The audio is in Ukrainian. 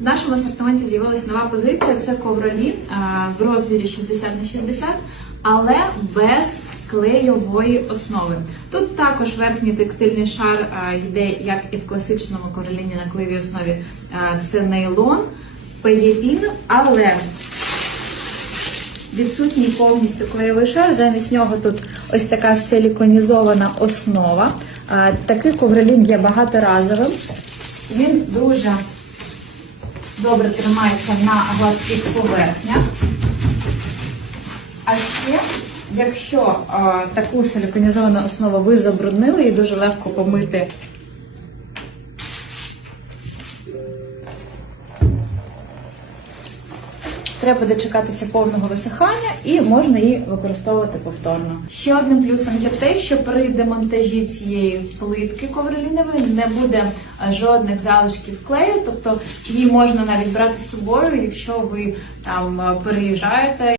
В нашому асортименті з'явилася нова позиція. Це ковролін в розмірі 60 на 60, але без клейової основи. Тут також верхній текстильний шар а, йде, як і в класичному ковроліні на клеєвій основі. Це нейлон, пелірін, але відсутній повністю клеєвий шар. Замість нього тут ось така силіконізована основа. Такий ковролін є багаторазовим. Він дуже добре тримається на гладких поверхнях. А ще, якщо а, таку силіконізовану основу ви забруднили, її дуже легко помити. Треба дочекатися повного висихання і можна її використовувати повторно. Ще одним плюсом є те, що при демонтажі цієї плитки ковролінової не буде жодних залишків клею, тобто її можна навіть брати з собою, якщо ви там переїжджаєте